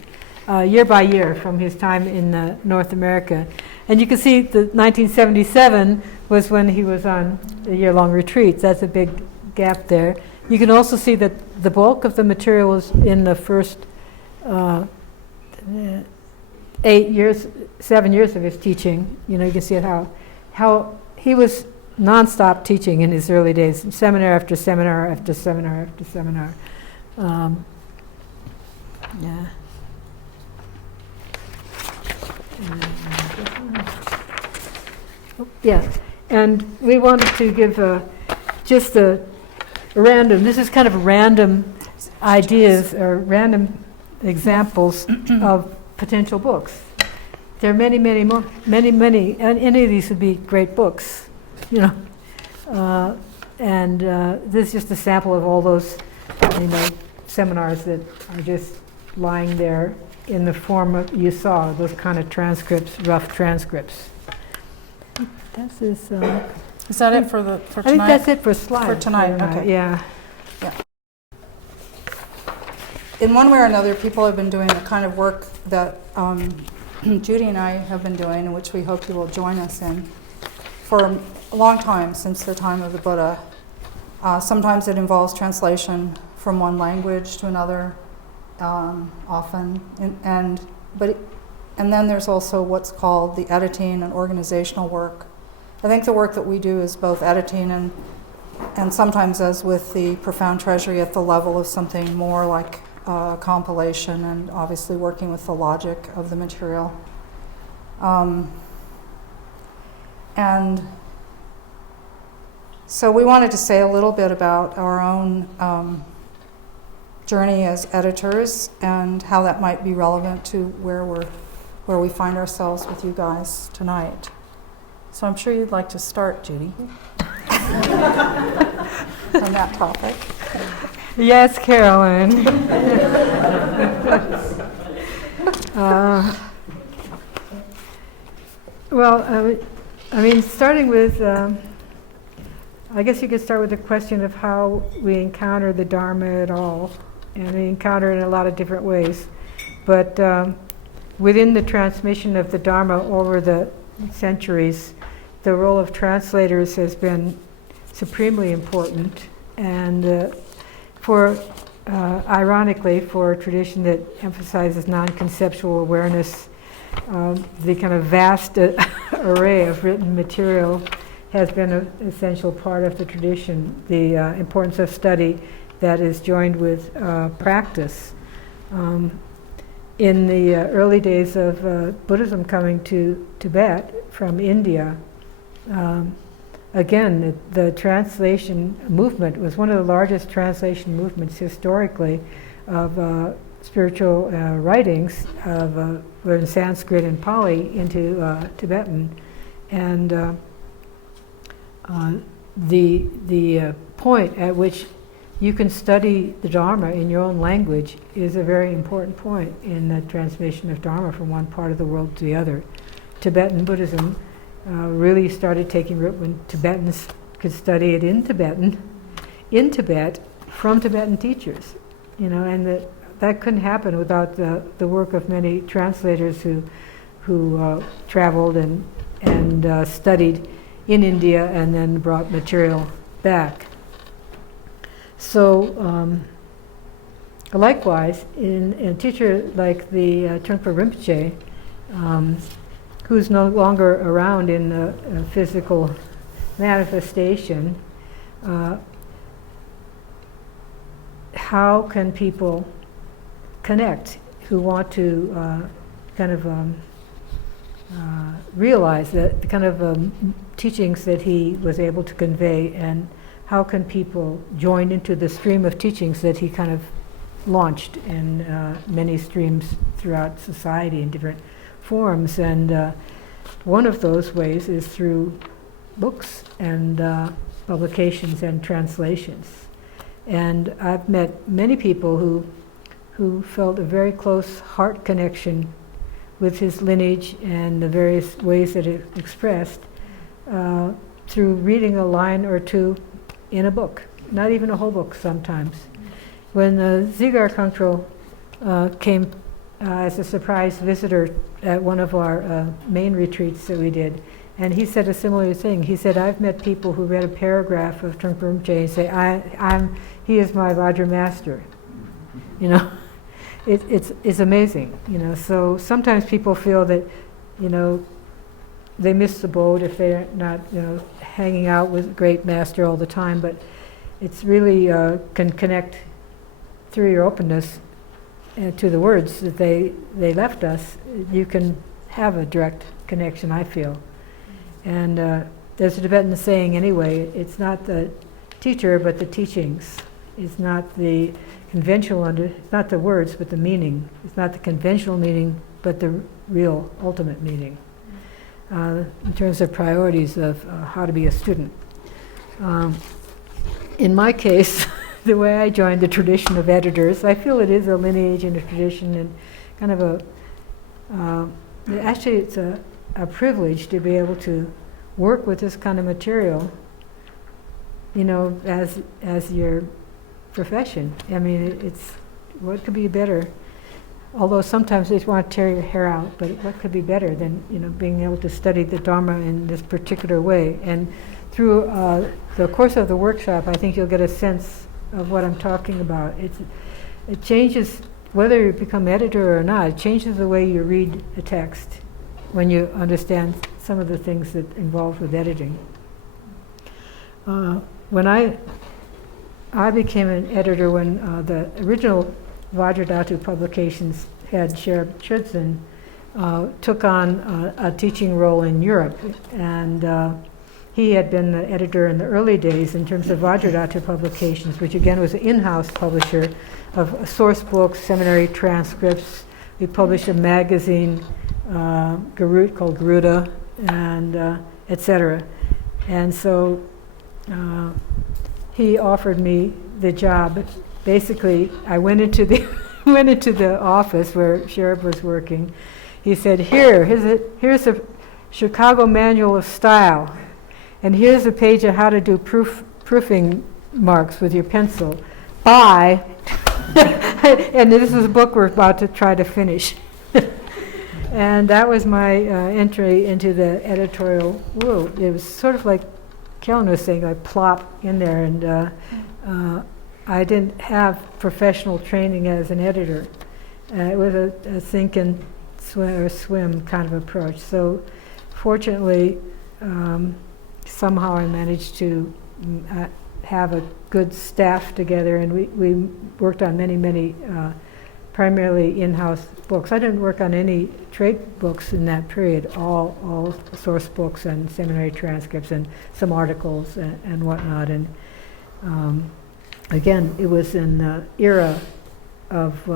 year by year from his time in North America. And you can see the 1977 was when he was on the year-long retreats. That's a big gap there. You can also see that the bulk of the material was in the first 7 years of his teaching. You can see how he was nonstop teaching in his early days, seminar after seminar after seminar after seminar. Yeah. Yeah, and we wanted to give just a random, this is kind of random ideas or random examples of potential books. There are many, many more, many, and any of these would be great books, you know. This is just a sample of all those, seminars that are just lying there in the form of, you saw, those kind of transcripts, rough transcripts. This is, Is that it for tonight? I think that's it for slides. For tonight, okay. Yeah. In one way or another, people have been doing the kind of work that Judy and I have been doing, in which we hope you will join us in, for a long time, since the time of the Buddha. Sometimes it involves translation from one language to another, often, and then there's also what's called the editing and organizational work. I think the work that we do is both editing and sometimes, as with the Profound Treasury, at the level of something more like compilation, and obviously working with the logic of the material. And so we wanted to say a little bit about our own journey as editors and how that might be relevant to where we find ourselves with you guys tonight. So I'm sure you'd like to start, Judy, on that topic. Yes, Carolyn. Starting with, I guess you could start with the question of how we encounter the Dharma at all. And we encounter it in a lot of different ways. But within the transmission of the Dharma over the centuries, the role of translators has been supremely important. And ironically, for a tradition that emphasizes non-conceptual awareness, the kind of vast array of written material has been an essential part of the tradition. The importance of study that is joined with practice. In the early days of Buddhism coming to Tibet from India, again, the translation movement was one of the largest translation movements historically of spiritual writings were in Sanskrit and Pali into Tibetan. And the point at which you can study the Dharma in your own language is a very important point in the transmission of Dharma from one part of the world to the other. Tibetan Buddhism really started taking root when Tibetans could study it in Tibet, from Tibetan teachers, and that couldn't happen without the work of many translators who traveled and studied in India and then brought material back. So, likewise, in a teacher like the Trungpa Rinpoche, who's no longer around in the physical manifestation, how can people connect who want to realize that the kind of teachings that he was able to convey, and how can people join into the stream of teachings that he kind of launched in many streams throughout society in different forms. And one of those ways is through books and publications and translations. And I've met many people who felt a very close heart connection with his lineage and the various ways that it expressed through reading a line or two in a book, not even a whole book sometimes. When Zigar Kongtrul came as a surprise visitor at one of our main retreats that we did, and he said a similar thing. He said, I've met people who read a paragraph of Trungpa Rinpoche and say, he is my Vajra master. It's amazing. So sometimes people feel that, they miss the boat if they're not, hanging out with a great master all the time, but it's really can connect through your openness to the words that they left us. You can have a direct connection, I feel. And there's a Tibetan saying anyway, it's not the teacher but the teachings. is not the conventional it's not the words, but the meaning. It's not the conventional meaning, but the real ultimate meaning. In terms of priorities of how to be a student. In my case, the way I joined the tradition of editors, I feel it is a lineage and a tradition and kind of actually it's a privilege to be able to work with this kind of material, as your profession. I mean, it's what could be better? Although sometimes they want to tear your hair out, but what could be better than being able to study the Dharma in this particular way? And through the course of the workshop, I think you'll get a sense of what I'm talking about. It changes whether you become editor or not. It changes the way you read a text when you understand some of the things that involved with editing. When I became an editor when the original Vajradhatu publications head, Sherab Chudson, took on a teaching role in Europe. And he had been the editor in the early days in terms of Vajradhatu publications, which again was an in-house publisher of source books, seminary transcripts. We published a magazine called Garuda, and etc. And so he offered me the job. Basically, I went into the office where Sherab was working. He said, here's a Chicago Manual of Style, and here's a page of how to do proofing marks with your pencil. Bye. And this is a book we're about to try to finish. And that was my entry into the editorial world. It was sort of like Kellen was saying, I plop in there, and I didn't have professional training as an editor. It was a sink and swim kind of approach. So fortunately, somehow I managed to have a good staff together, and we worked on many primarily in-house books. I didn't work on any trade books in that period, all source books and seminary transcripts and some articles and whatnot. And again, it was in the era of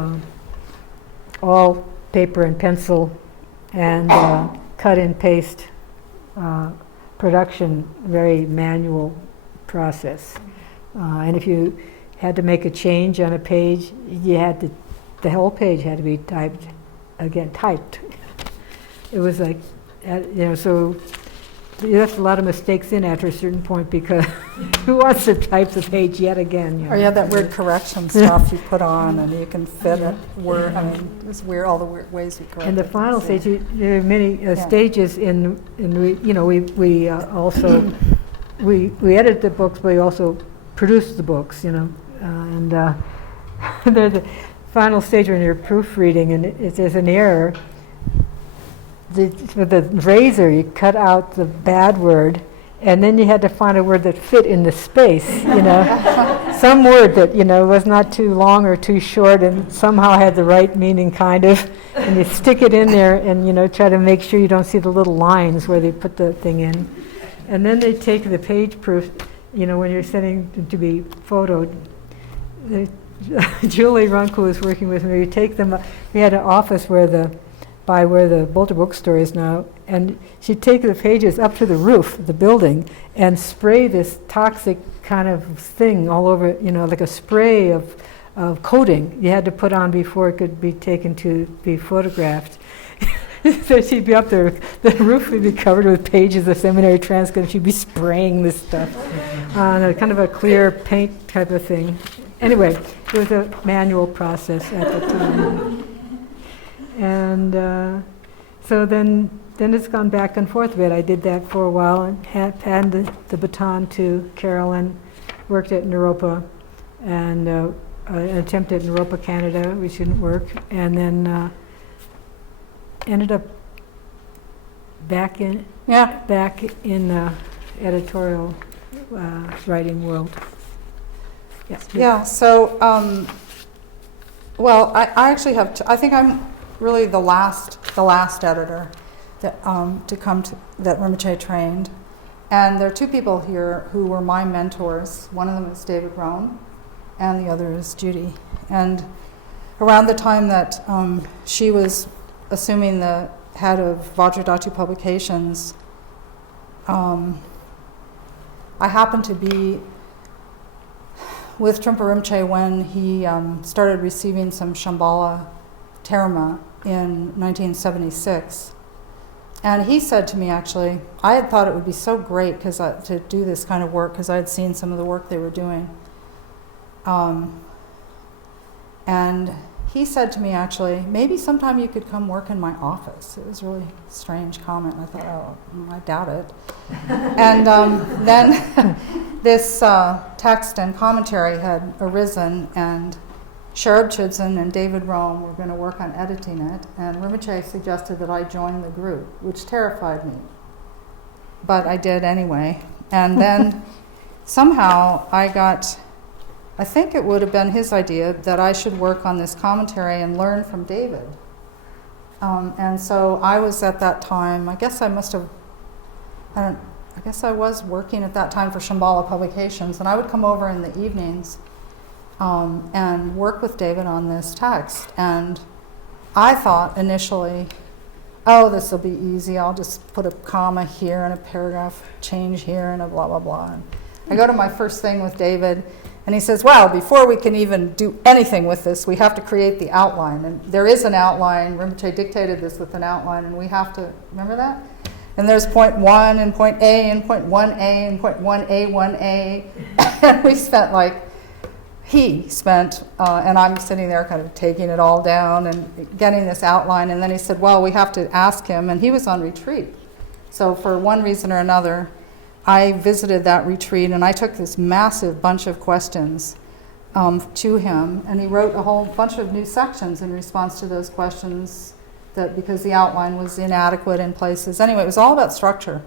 all paper and pencil and cut and paste production, very manual process. And if you had to make a change on a page, the whole page had to be typed. It was like, so you left a lot of mistakes in after a certain point because who wants to type the page yet again? Or you have that weird correction stuff you put on, and you can fit it. It's weird, all the weird ways you correct it. And the final stage, there are many stages we also, we edit the books, but we also produce the books, and there's a final stage when you're proofreading, and if there's an error, with the razor, you cut out the bad word, and then you had to find a word that fit in the space, some word that, was not too long or too short and somehow had the right meaning, kind of, and you stick it in there and, try to make sure you don't see the little lines where they put the thing in. And then they take the page proof, when you're sending to be photoed. Julie Runk, who was working with me, we take them, we had an office where the Boulder Bookstore is now, and she'd take the pages up to the roof of the building and spray this toxic kind of thing all over, like a spray of coating you had to put on before it could be taken to be photographed. So she'd be up there, the roof would be covered with pages of seminary transcripts, she'd be spraying this stuff on a kind of a clear paint type of thing. Anyway, it was a manual process at the time. And so then it's gone back and forth a bit. I did that for a while and handed the baton to Carolyn, worked at Naropa, and an attempt at Naropa, Canada, which didn't work, and then ended up back in the editorial writing world. Yeah. So, well, I actually have. I think I'm really the last editor that that Rinpoche trained, and there are two people here who were my mentors. One of them is David Rohn, and the other is Judy. And around the time that she was assuming the head of Vajradhatu Publications, I happened to be with Trungpa Rinpoche when he started receiving some Shambhala Dharma in 1976. And he said to me, actually, I had thought it would be so great to do this kind of work because I had seen some of the work they were doing. And he said to me, actually, maybe sometime you could come work in my office. It was a really strange comment. I thought, oh, I doubt it. And then this text and commentary had arisen, and Sherab Chudson and David Rome were going to work on editing it, and Rinpoche suggested that I join the group, which terrified me. But I did anyway. And then somehow I think it would have been his idea that I should work on this commentary and learn from David. And so I was at that time, I guess I was working at that time for Shambhala Publications, and I would come over in the evenings and work with David on this text. And I thought initially, oh, this will be easy. I'll just put a comma here and a paragraph change here and a blah, blah, blah. And I go to my first thing with David, and he says, well, before we can even do anything with this, we have to create the outline. And there is an outline. Rinpoche dictated this with an outline, and we have to, remember that? And there's point 1 and point A and point 1A and point 1A, 1A. And we spent he spent, and I'm sitting there kind of taking it all down and getting this outline. And then he said, well, we have to ask him. And he was on retreat. So for one reason or another, I visited that retreat, and I took this massive bunch of questions to him. And he wrote a whole bunch of new sections in response to those questions, because the outline was inadequate in places. Anyway, it was all about structure.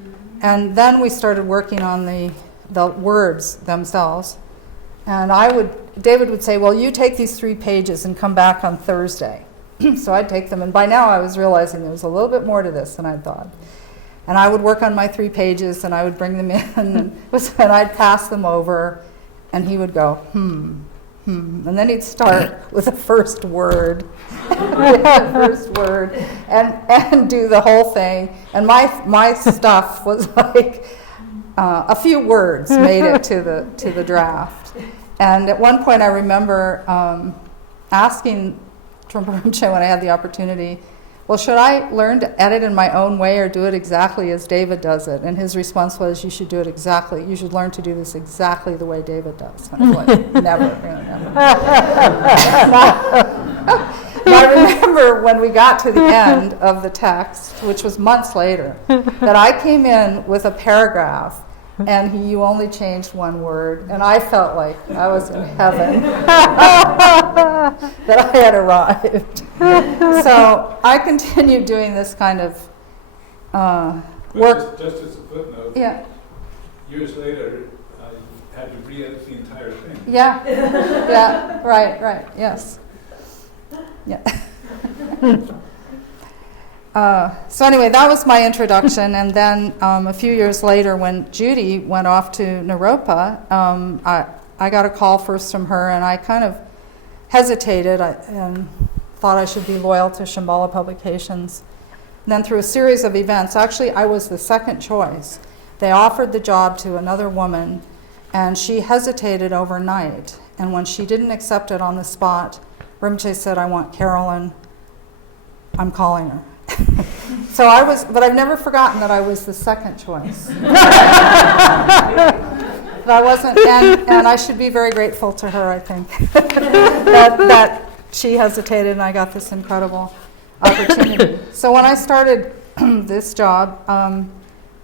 Mm-hmm. And then we started working on the words themselves. And David would say, well, you take these 3 pages and come back on Thursday. So I'd take them, and by now I was realizing there was a little bit more to this than I'd thought. And I would work on my 3 pages, and I would bring them in, and I'd pass them over, and he would go, and then he'd start with the first word, and do the whole thing. And my stuff was like a few words made it to the draft. And at one point I remember asking Trungpa Rinpoche when I had the opportunity, well, should I learn to edit in my own way or do it exactly as David does it? And his response was, you should learn to do this exactly the way David does. And I was like, never. And I remember when we got to the end of the text, which was months later, that I came in with a paragraph, and you only changed 1 word, and I felt like I was in heaven, that I had arrived. So I continued doing this kind of work. Just as a footnote, yeah. Years later, I had to re-edit the entire thing. Yeah, yeah, right, yes. Yeah. So anyway, that was my introduction, and then a few years later, when Judy went off to Naropa, I got a call first from her, and I kind of hesitated and thought I should be loyal to Shambhala Publications. And then through a series of events, actually I was the second choice. They offered the job to another woman, and she hesitated overnight, and when she didn't accept it on the spot, Rinpoche said, I want Carolyn, I'm calling her. So but I've never forgotten that I was the second choice. That I wasn't, and I should be very grateful to her, I think, that she hesitated and I got this incredible opportunity. So when I started this job,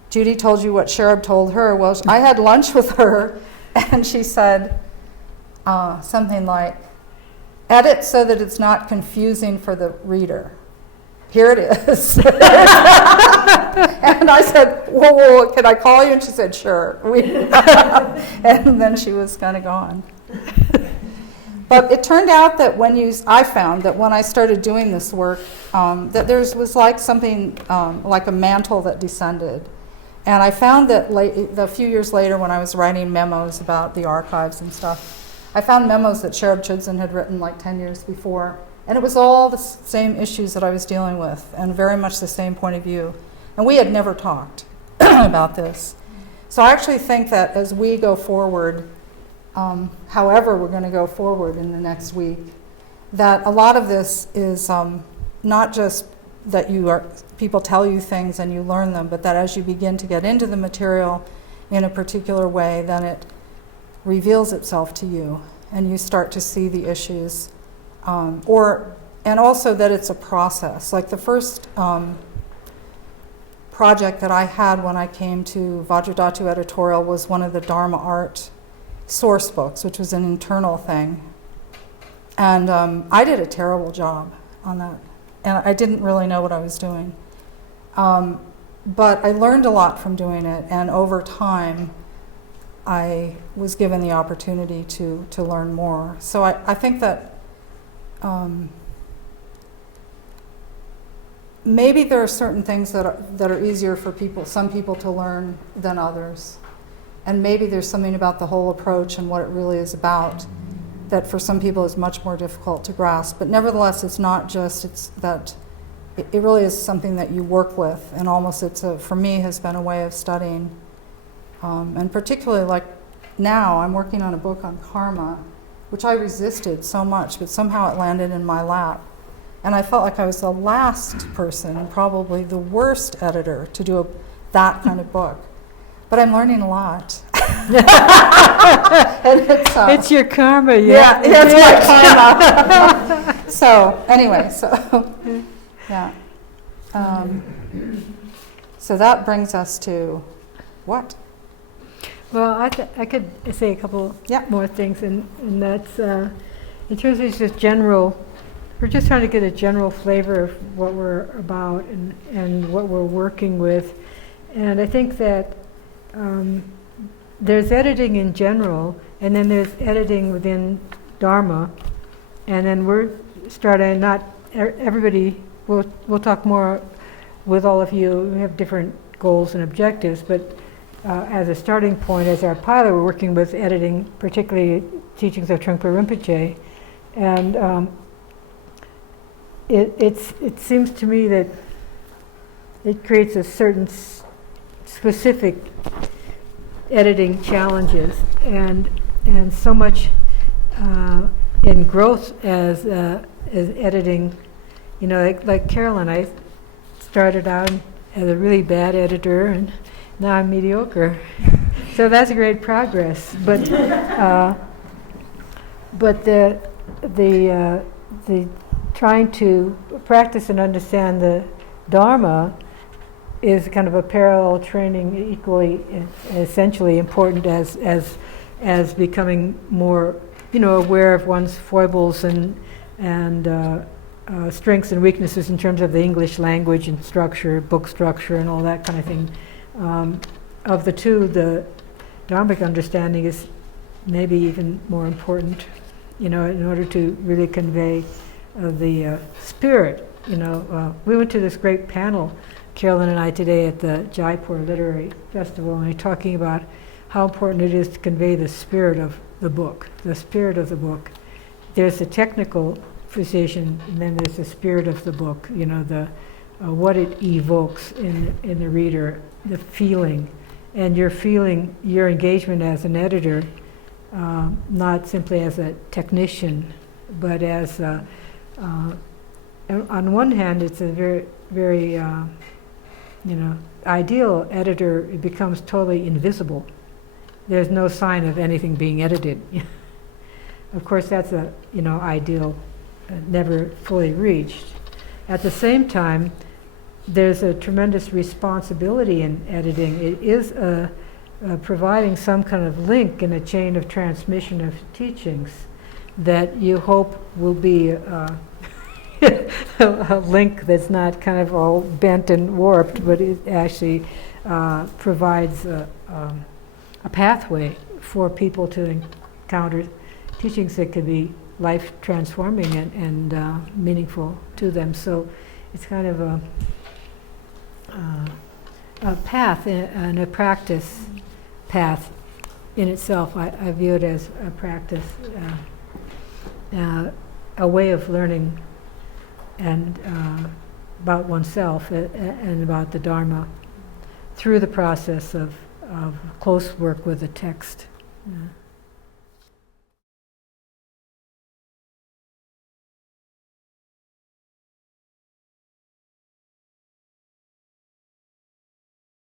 Judy told you what Sherab told her. Well, I had lunch with her, and she said something like, edit so that it's not confusing for the reader. Here it is. And I said, whoa, can I call you? And she said, sure. And then she was kind of gone. But it turned out that I found that when I started doing this work, that there was like something, like a mantle that descended. And I found that a few years later when I was writing memos about the archives and stuff, I found memos that Sherab Chudson had written like 10 years before, and it was all the same issues that I was dealing with, and very much the same point of view. And we had never talked about this. So I actually think that as we go forward, however we're going to go forward in the next week, that a lot of this is not just that people tell you things and you learn them, but that as you begin to get into the material in a particular way, then it reveals itself to you, and you start to see the issues, and also that it's a process. Like the first project that I had when I came to Vajradhatu Editorial was one of the Dharma art source books, which was an internal thing. And I did a terrible job on that. And I didn't really know what I was doing. But I learned a lot from doing it. And over time, I was given the opportunity to learn more. So I think that maybe there are certain things that are easier for some people to learn than others. And maybe there's something about the whole approach and what it really is about that for some people is much more difficult to grasp. But nevertheless, it's not just, it's that it really is something that you work with, and almost for me, has been a way of studying. And particularly like now, I'm working on a book on karma, which I resisted so much, but somehow it landed in my lap. And I felt like I was the last person, probably the worst editor, to do that kind of book. But I'm learning a lot. And It's your karma, yeah. Yeah, it's my karma. So anyway, yeah. So that brings us to what? Well, I could say a couple Yeah. more things, and that's in terms of just general. We're just trying to get a general flavor of what we're about and what we're working with, and I think that there's editing in general, and then there's editing within Dharma, and then we're starting. Not everybody. We'll talk more with all of you. We have different goals and objectives, but as a starting point, as our pilot, we're working with editing, particularly teachings of Trungpa Rinpoche, and it seems to me that it creates a certain specific editing challenges, and so much in growth as editing. You know, like Carolyn, I started out as a really bad editor, and now I'm mediocre. So that's great progress. But the trying to practice and understand the Dharma is kind of a parallel training, equally essentially important as becoming more, aware of one's foibles and strengths and weaknesses in terms of the English language and structure, book structure, and all that kind of thing. Of the two, the Dharmic understanding is maybe even more important, in order to really convey the spirit. We went to this great panel, Carolyn and I, today at the Jaipur Literary Festival, and we're talking about how important it is to convey the spirit of the book. The spirit of the book. There's the technical precision, and then there's the spirit of the book. The what it evokes in the reader, the feeling, and your engagement as an editor, not simply as a technician, but as on one hand, it's a very, very ideal editor. It becomes totally invisible. There's no sign of anything being edited. Of course, that's a ideal, never fully reached. At the same time, there's a tremendous responsibility in editing. It is providing some kind of link in a chain of transmission of teachings that you hope will be a link that's not kind of all bent and warped, but it actually provides a pathway for people to encounter teachings that could be life transforming and meaningful to them. So it's kind of a path and a practice path in itself. I view it as a practice, a way of learning and about oneself and about the Dharma through the process of close work with the text. Yeah.